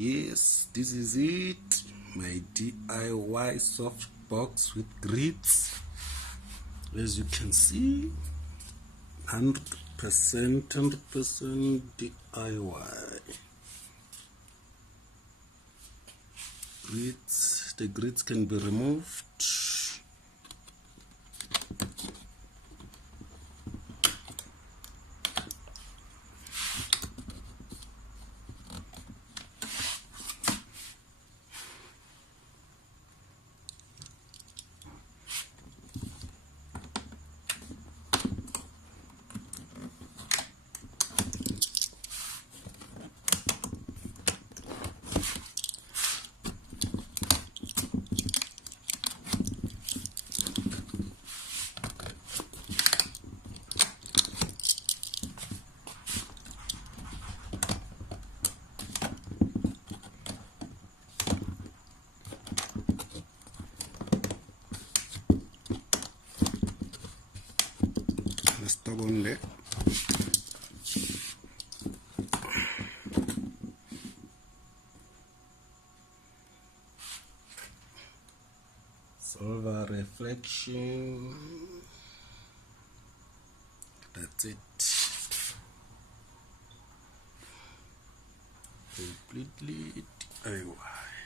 Yes, this is it, my DIY softbox with grids. As you can see, 100% DIY. Grids, the grids can be removed. Let's stop on there. Silver reflection. That's it. Completely DIY.